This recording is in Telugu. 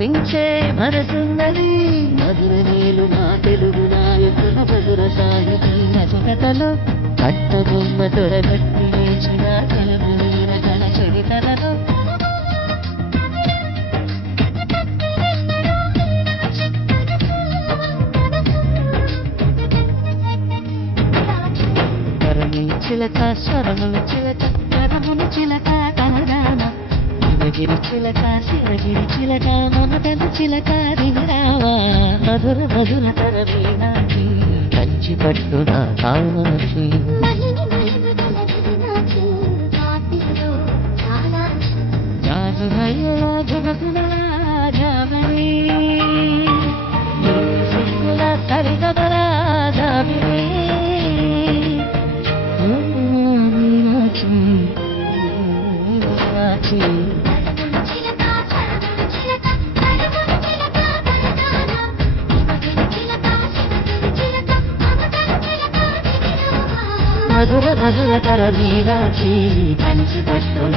మెప్పించే మనసున్నది మధుర నీలు మా తెలుగు నాయకుల మధుర సాహితీ మధురతలో పట్టబొమ్మ తొరగట్టి లేచిన తెలుగు వీర గణ చరితలలో చిలక స్వరముల చిలక పదముల చిలక కనరామ శివగిరి చిలక శివగిరి చిలక మమతల చిలక దిగరావా మధుర మధుర తర వీణాకి కంచి పట్టున కామాక్షి జానుమయ్య జగతుల జామని సిక్కుల సరిగమల జామిని మధుర మధుర తర మీనాక్షి కంచి పట్టున